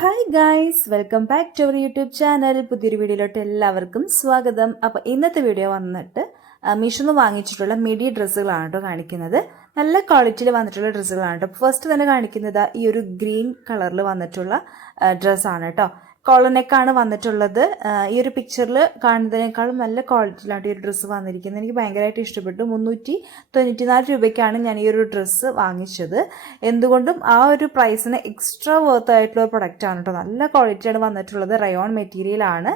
Hi guys, welcome back to our YouTube channel. പുതിയൊരു വീഡിയോയിലോട്ട് എല്ലാവർക്കും സ്വാഗതം. അപ്പോൾ ഇന്നത്തെ വീഡിയോ വന്നിട്ട് മീഷോന്ന് വാങ്ങിച്ചിട്ടുള്ള മിഡി ഡ്രസ്സുകളാണ് കേട്ടോ കാണിക്കുന്നത്. നല്ല ക്വാളിറ്റിയിൽ വന്നിട്ടുള്ള ഡ്രസ്സുകളാണ് കേട്ടോ. ഫസ്റ്റ് തന്നെ കാണിക്കുന്നത് ഈ ഒരു ഗ്രീൻ കളറിൽ വന്നിട്ടുള്ള ഡ്രസ്സാണ് കേട്ടോ. കോളർ നെക്കാണ് വന്നിട്ടുള്ളത്. ഈ ഒരു പിക്ചറിൽ കാണുന്നതിനേക്കാളും നല്ല ക്വാളിറ്റിയിലാണ് ഈ ഒരു ഡ്രസ്സ് വന്നിരിക്കുന്നത്. എനിക്ക് ഭയങ്കരമായിട്ട് ഇഷ്ടപ്പെട്ടു. 394 രൂപയ്ക്കാണ് ഞാൻ ഈ ഒരു ഡ്രസ്സ് വാങ്ങിച്ചത്. എന്തുകൊണ്ടും ആ ഒരു പ്രൈസിന് എക്സ്ട്രാ വർത്ത് ആയിട്ടുള്ള ഒരു പ്രൊഡക്റ്റാണ് കേട്ടോ. നല്ല ക്വാളിറ്റിയാണ് വന്നിട്ടുള്ളത്. റയോൺ മെറ്റീരിയലാണ്.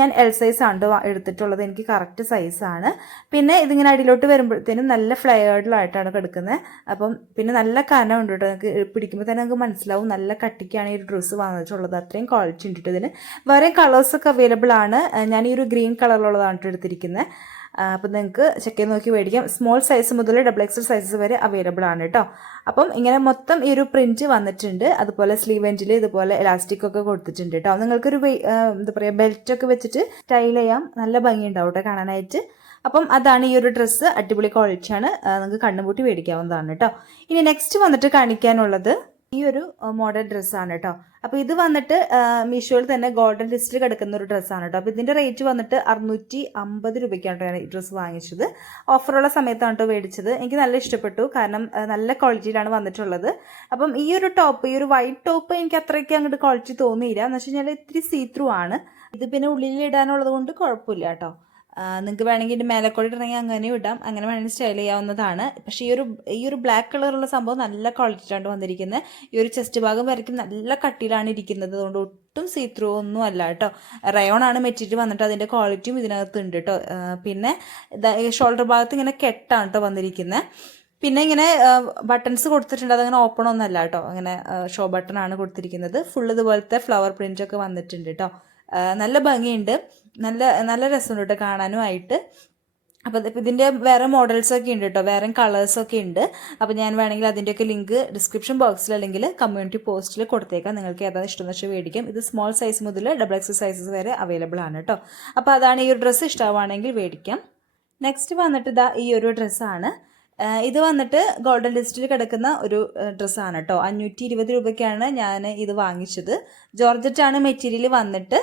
ഞാൻ എൽ സൈസ് ആണ് എടുത്തിട്ടുള്ളത്. എനിക്ക് കറക്റ്റ് സൈസാണ്. പിന്നെ ഇതിങ്ങനെ അടിയിലോട്ട് വരുമ്പോഴത്തേനും നല്ല ഫ്ലെയർഡിലായിട്ടാണ് കിടക്കുന്നത്. അപ്പം പിന്നെ നല്ല കനമുണ്ട് കേട്ടോ. നമുക്ക് പിടിക്കുമ്പോൾ തന്നെ നമുക്ക് മനസ്സിലാവും നല്ല കട്ടിക്കാണ് ഈ ഒരു ഡ്രസ്സ് വന്നിട്ടുള്ളത്. അത്രയും ക്വാളിറ്റി ഉണ്ട് ഇതിന്. വേറെ കളേഴ്സൊക്കെ അവൈലബിൾ ആണ്. ഞാൻ ഈ ഒരു ഗ്രീൻ കളറിലുള്ളതാണ് എടുത്തിരിക്കുന്നത്. അപ്പം നിങ്ങൾക്ക് ചെക്ക് ചെയ്ത് നോക്കി മേടിക്കാം. സ്മോൾ സൈസ് മുതൽ XXL സൈസസ് വരെ അവൈലബിൾ ആണ് കേട്ടോ. അപ്പം ഇങ്ങനെ മൊത്തം ഈ ഒരു പ്രിന്റ് വന്നിട്ടുണ്ട്. അതുപോലെ സ്ലീവ് എൻഡിൽ ഇതുപോലെ എലാസ്റ്റിക് ഒക്കെ കൊടുത്തിട്ടുണ്ട് കേട്ടോ. നിങ്ങൾക്കൊരു എന്താ പറയുക ബെൽറ്റൊക്കെ വെച്ചിട്ട് സ്റ്റൈൽ ചെയ്യാം. നല്ല ഭംഗിയുണ്ടാവും കേട്ടോ കാണാനായിട്ട്. അപ്പം അതാണ് ഈ ഒരു ഡ്രസ്സ്. അടിപൊളി ക്വാളിറ്റിയാണ്. നിങ്ങൾക്ക് കണ്ണുപൂട്ടി മേടിക്കാവുന്നതാണ് കേട്ടോ. ഇനി നെക്സ്റ്റ് വന്നിട്ട് കാണിക്കാനുള്ളത് ഈ ഒരു മോഡൽ ഡ്രസ്സാണ് കേട്ടോ. അപ്പോൾ ഇത് വന്നിട്ട് മീഷോയിൽ തന്നെ ഗോൾഡൻ ലിസ്റ്റിൽ കിടക്കുന്ന ഒരു ഡ്രസ്സാണ് കേട്ടോ. അപ്പോൾ ഇതിൻ്റെ റേറ്റ് വന്നിട്ട് 650 രൂപയ്ക്കാണ് കേട്ടോ ഞാൻ ഈ ഡ്രസ്സ് വാങ്ങിച്ചത്. ഓഫറുള്ള സമയത്താണ് കേട്ടോ മേടിച്ചത്. എനിക്ക് നല്ല ഇഷ്ടപ്പെട്ടു. കാരണം നല്ല ക്വാളിറ്റിയിലാണ് വന്നിട്ടുള്ളത്. അപ്പം ഈ ഒരു ടോപ്പ്, ഈ ഒരു വൈറ്റ് ടോപ്പ് എനിക്ക് അത്രയ്ക്ക് അങ്ങോട്ട് ക്വാളിറ്റി തോന്നിയില്ല. എന്ന് വെച്ച് കഴിഞ്ഞാൽ ഇത്തിരി സീ ത്രൂ ആണ്. ഇത് പിന്നെ ഉള്ളിൽ ഇടാനുള്ളത് കൊണ്ട് കുഴപ്പമില്ല കേട്ടോ. നിങ്ങൾക്ക് വേണമെങ്കിൽ ഇതിൻ്റെ മേലക്കോടി ഇടണമെങ്കിൽ അങ്ങനെ ഇടാം. അങ്ങനെ വേണമെങ്കിൽ സ്റ്റൈൽ ചെയ്യാവുന്നതാണ്. പക്ഷേ ഈ ഒരു ബ്ലാക്ക് കളറുള്ള സംഭവം നല്ല ക്വാളിറ്റിയിലാണ് വന്നിരിക്കുന്നത്. ഈ ഒരു ചെസ്റ്റ് ഭാഗം വരയ്ക്കും നല്ല കട്ടിയിലാണ് ഇരിക്കുന്നത്. അതുകൊണ്ട് ഒട്ടും സീ ത്രൂ ഒന്നും അല്ല കേട്ടോ. റയോൺ ആണ് മെറ്റീരിയൽ വന്നിട്ട് അതിൻ്റെ ക്വാളിറ്റിയും ഇതിനകത്ത് ഉണ്ട് കേട്ടോ. പിന്നെ ഷോൾഡർ ഭാഗത്ത് ഇങ്ങനെ കെട്ടാണ് കേട്ടോ വന്നിരിക്കുന്നത്. പിന്നെ ഇങ്ങനെ ബട്ടൺസ് കൊടുത്തിട്ടുണ്ട്. അതങ്ങനെ ഓപ്പൺ ഒന്നല്ല കേട്ടോ. അങ്ങനെ ഷോ ബട്ടൺ ആണ് കൊടുത്തിരിക്കുന്നത്. ഫുൾ ഇതുപോലത്തെ ഫ്ലവർ പ്രിൻ്റ് ഒക്കെ വന്നിട്ടുണ്ട് കേട്ടോ. നല്ല ഭംഗിയുണ്ട്. നല്ല രസമുണ്ട് കേട്ടോ കാണാനുമായിട്ട്. അപ്പോൾ ഇതിൻ്റെ വേറെ മോഡൽസൊക്കെ ഉണ്ട് കേട്ടോ. വേറെ കളേഴ്സൊക്കെ ഉണ്ട്. അപ്പോൾ ഞാൻ വേണമെങ്കിൽ അതിൻ്റെയൊക്കെ ലിങ്ക് ഡിസ്ക്രിപ്ഷൻ ബോക്സിൽ അല്ലെങ്കിൽ കമ്മ്യൂണിറ്റി പോസ്റ്റിൽ കൊടുത്തേക്കാം. നിങ്ങൾക്ക് ഏതാണ് ഇഷ്ടം എന്ന് വെച്ചാൽ മേടിക്കാം. ഇത് സ്മോൾ സൈസ് മുതൽ XXL സൈസസ് വരെ അവൈലബിൾ ആണ് കേട്ടോ. അപ്പോൾ അതാണ് ഈ ഒരു ഡ്രസ്സ് ഇഷ്ടമാണെങ്കിൽ മേടിക്കാം. നെക്സ്റ്റ് വന്നിട്ട് ഇതാ ഈ ഒരു ഡ്രസ്സാണ്. ഇത് വന്നിട്ട് ഗോൾഡൻ ലിസ്റ്റിൽ കിടക്കുന്ന ഒരു ഡ്രസ്സാണ് കേട്ടോ. 520 രൂപയ്ക്കാണ് ഞാൻ ഇത് വാങ്ങിച്ചത്. ജോർജറ്റാണ് മെറ്റീരിയൽ വന്നിട്ട്.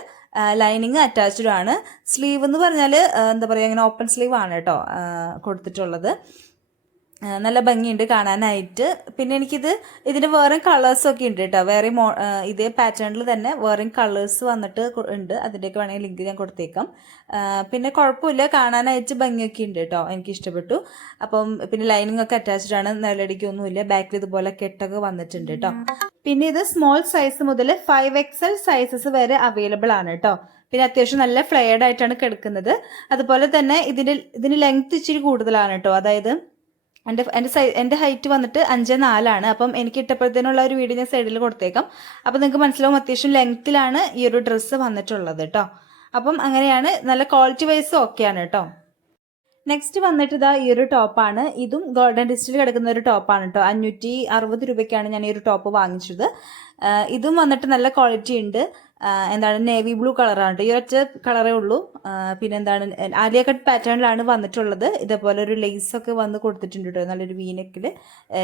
ലൈനിങ് അറ്റാച്ച്ഡ് ആണ്. സ്ലീവ് എന്ന് പറഞ്ഞാൽ എന്താ പറയുക ഇങ്ങനെ ഓപ്പൺ സ്ലീവ് ആണ് കേട്ടോ കൊടുത്തിട്ടുള്ളത്. നല്ല ഭംഗിയുണ്ട് കാണാനായിട്ട്. പിന്നെ ഇതിന് വേറെ കളേഴ്സൊക്കെ ഉണ്ട് കേട്ടോ. വേറെ ഇതേ പാറ്റേണിൽ തന്നെ വേറെ കളേഴ്സ് വന്നിട്ട് ഉണ്ട്. അതിൻ്റെയൊക്കെ വേണമെങ്കിൽ ലിങ്ക് ഞാൻ കൊടുത്തേക്കാം. പിന്നെ കുഴപ്പമില്ല, കാണാനായിട്ട് ഭംഗിയൊക്കെ ഉണ്ട് കേട്ടോ. എനിക്ക് ഇഷ്ടപ്പെട്ടു. അപ്പം പിന്നെ ലൈനിങ് ഒക്കെ അറ്റാച്ച്ഡ് ആണ്. നിലടിക്കൊന്നുമില്ല. ബാക്കിൽ ഇതുപോലെ കെട്ടൊക്കെ വന്നിട്ടുണ്ട് കേട്ടോ. പിന്നെ ഇത് സ്മോൾ സൈസ് മുതൽ 5XL സൈസസ് വരെ അവൈലബിൾ ആണ് കേട്ടോ. പിന്നെ അത്യാവശ്യം നല്ല ഫ്ലെയർഡ് ആയിട്ടാണ് കിടക്കുന്നത്. അതുപോലെ തന്നെ ഇതിന് ലെങ്ത് ഇച്ചിരി കൂടുതലാണ് കേട്ടോ. അതായത് എൻ്റെ ഹൈറ്റ് വന്നിട്ട് 5'4" അപ്പം എനിക്ക് ഇട്ടപ്പോഴത്തേനുള്ള ഒരു വീഡിയോ ഞാൻ സൈഡിൽ കൊടുത്തേക്കാം. അപ്പം നിങ്ങൾക്ക് മനസ്സിലാവും അത്യാവശ്യം ലെങ്ത്തിലാണ് ഈ ഒരു ഡ്രസ്സ് വന്നിട്ടുള്ളത് കേട്ടോ. അപ്പം അങ്ങനെയാണ്. നല്ല ക്വാളിറ്റി വൈസ് ഓക്കെയാണ് കേട്ടോ. നെക്സ്റ്റ് വന്നിട്ട് ഇതാ ഈ ഒരു ടോപ്പാണ്. ഇതും ഗോൾഡൻ ലിസ്റ്റിൽ കിടക്കുന്ന ഒരു ടോപ്പാണ് കേട്ടോ. 560 രൂപയ്ക്കാണ് ഞാൻ ഈ ഒരു ടോപ്പ് വാങ്ങിച്ചത്. ഇതും വന്നിട്ട് നല്ല ക്വാളിറ്റി ഉണ്ട്. നേവി ബ്ലൂ കളറാണ്. ഈ ഒറ്റ കളറേ ഉള്ളൂ. പിന്നെ ആലിയ കട്ട് പാറ്റേണിലാണ് വന്നിട്ടുള്ളത്. ഇതേപോലെ ഒരു ലേസൊക്കെ വന്ന് കൊടുത്തിട്ടുണ്ട് കേട്ടോ. നല്ലൊരു വീനെക്കിൽ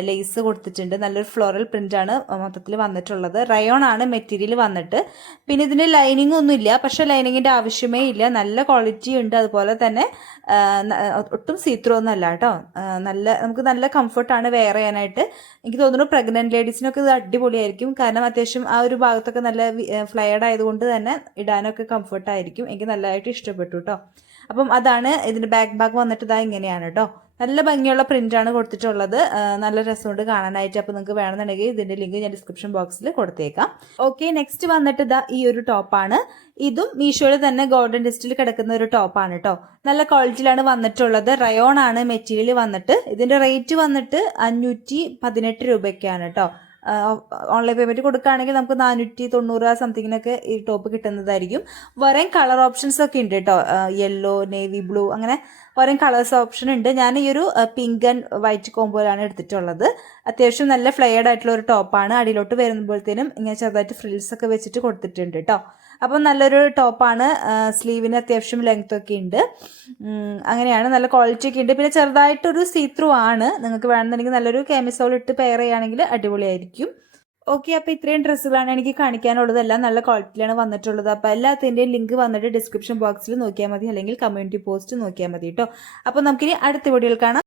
ലേസ് കൊടുത്തിട്ടുണ്ട്. നല്ലൊരു ഫ്ലോറൽ പ്രിൻ്റാണ് മൊത്തത്തിൽ വന്നിട്ടുള്ളത്. റയോൺ ആണ് മെറ്റീരിയൽ വന്നിട്ട്. പിന്നെ ഇതിന് ലൈനിങ് ഒന്നും ഇല്ല. പക്ഷേ ലൈനിങ്ങിൻ്റെ ആവശ്യമേ ഇല്ല. നല്ല ക്വാളിറ്റി ഉണ്ട്. അതുപോലെ തന്നെ ഒട്ടും സീത്രൂ ഒന്നും അല്ല കേട്ടോ. നമുക്ക് നല്ല കംഫർട്ടാണ് വെയർ ചെയ്യാനായിട്ട്. എനിക്ക് തോന്നുന്നു പ്രഗ്നന്റ് ലേഡീസിനൊക്കെ ഇത് അടിപൊളിയായിരിക്കും. കാരണം അത്യാവശ്യം ആ ഒരു ഭാഗത്തൊക്കെ നല്ല ഫ്ലയർഡ് ആയതുകൊണ്ട് തന്നെ ഇടാനൊക്കെ കംഫർട്ടായിരിക്കും. എനിക്ക് നല്ലതായിട്ട് ഇഷ്ടപ്പെട്ടു കേട്ടോ. അപ്പം അതാണ് ഇതിൻ്റെ ബാക്ക് വന്നിട്ട് ഇതാ ഇങ്ങനെയാണ് കേട്ടോ. നല്ല ഭംഗിയുള്ള പ്രിൻ്റാണ് കൊടുത്തിട്ടുള്ളത്. നല്ല രസമുണ്ട് കാണാനായിട്ട്. അപ്പോൾ നിങ്ങൾക്ക് വേണമെന്നുണ്ടെങ്കിൽ ഇതിൻ്റെ ലിങ്ക് ഞാൻ ഡിസ്ക്രിപ്ഷൻ ബോക്സിൽ കൊടുത്തേക്കാം. ഓക്കെ, നെക്സ്റ്റ് വന്നിട്ട് ഇതാ ഈ ഒരു ടോപ്പാണ്. ഇതും മീഷോയിൽ തന്നെ ഗോൾഡൻ ലിസ്റ്റിൽ കിടക്കുന്ന ഒരു ടോപ്പാണ് കേട്ടോ. നല്ല ക്വാളിറ്റിയിലാണ് വന്നിട്ടുള്ളത്. റയോൺ ആണ് മെറ്റീരിയൽ വന്നിട്ട്. ഇതിൻ്റെ റേറ്റ് വന്നിട്ട് 518 രൂപയ്ക്കാണ് കേട്ടോ. ഓൺലൈൻ പേയ്മെൻറ്റ് കൊടുക്കുകയാണെങ്കിൽ നമുക്ക് 490 സംതിങ്ങിനൊക്കെ ഈ ടോപ്പ് കിട്ടുന്നതായിരിക്കും. വേറെ കളർ ഓപ്ഷൻസ് ഒക്കെ ഉണ്ട് കേട്ടോ. യെല്ലോ, നേവി ബ്ലൂ, അങ്ങനെ വേറെ കളേഴ്സ് ഓപ്ഷൻ ഉണ്ട്. ഞാൻ ഈ ഒരു പിങ്ക് ആൻഡ് വൈറ്റ് കോമ്പോയിലാണ് എടുത്തിട്ടുള്ളത്. അത്യാവശ്യം നല്ല ഫ്ലെയർഡ് ആയിട്ടുള്ള ഒരു ടോപ്പാണ്. അടിയിലോട്ട് വരുമ്പോഴത്തേനും ഇങ്ങനെ ചെറുതായിട്ട് ഫ്രിൽസ് ഒക്കെ വെച്ചിട്ട് കൊടുത്തിട്ടുണ്ട് കേട്ടോ. അപ്പം നല്ലൊരു ടോപ്പാണ്. സ്ലീവിന് അത്യാവശ്യം ലെങ്ത് ഒക്കെ ഉണ്ട്. അങ്ങനെയാണ്. നല്ല ക്വാളിറ്റി ഒക്കെ ഉണ്ട്. പിന്നെ ചെറുതായിട്ടൊരു സീ ത്രൂ ആണ്. നിങ്ങൾക്ക് വേണമെന്നുണ്ടെങ്കിൽ നല്ലൊരു കാമിസോൾ ഇട്ട് പെയർ ചെയ്യുകയാണെങ്കിൽ അടിപൊളിയായിരിക്കും. ഓക്കെ, അപ്പോൾ ഇത്രയും ഡ്രസ്സുകളാണ് എനിക്ക് കാണിക്കാനുള്ളത്. എല്ലാം നല്ല ക്വാളിറ്റിയിലാണ് വന്നിട്ടുള്ളത്. അപ്പോൾ എല്ലാത്തിൻ്റെയും ലിങ്ക് വന്നിട്ട് ഡിസ്ക്രിപ്ഷൻ ബോക്സിൽ നോക്കിയാൽ മതി, അല്ലെങ്കിൽ കമ്മ്യൂണിറ്റി പോസ്റ്റ് നോക്കിയാൽ മതി കേട്ടോ. അപ്പോൾ നമുക്കിനി അടുത്ത വീഡിയോയിൽ കാണാം.